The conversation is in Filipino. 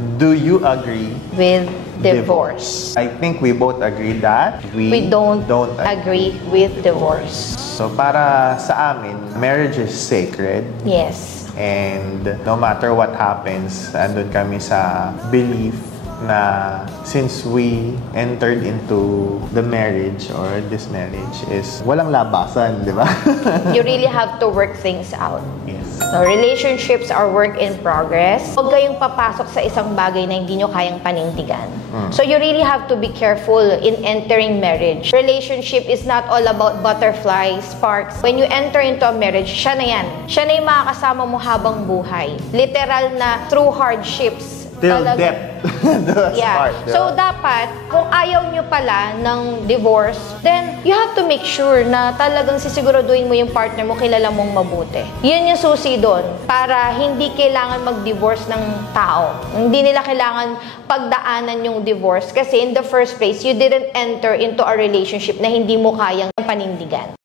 Do you agree with divorce? I think we both agree that we don't agree with divorce. So para sa amin, marriage is sacred. Yes. And no matter what happens, andun kami sa belief na since we entered into the marriage or this marriage is walang labasan, di ba? You really have to work things out. Yes. So, relationships are work in progress. Huwag kayong papasok sa isang bagay na hindi nyo kayang panindigan. So you really have to be careful in entering marriage. Relationship is not all about butterflies, sparks. When you enter into a marriage, siya na yan. Siya na yung makakasama mo habang buhay. Literal na through hardships. Till death. Yeah. So, dapat, kung ayaw nyo pala ng divorce, then you have to make sure na talagang sisiguraduhin mo yung partner mo, kilala mong mabuti. Yun yung susi doon, para hindi kailangan mag-divorce ng tao. Hindi nila kailangan pagdaanan yung divorce kasi in the first place, you didn't enter into a relationship na hindi mo kayang panindigan.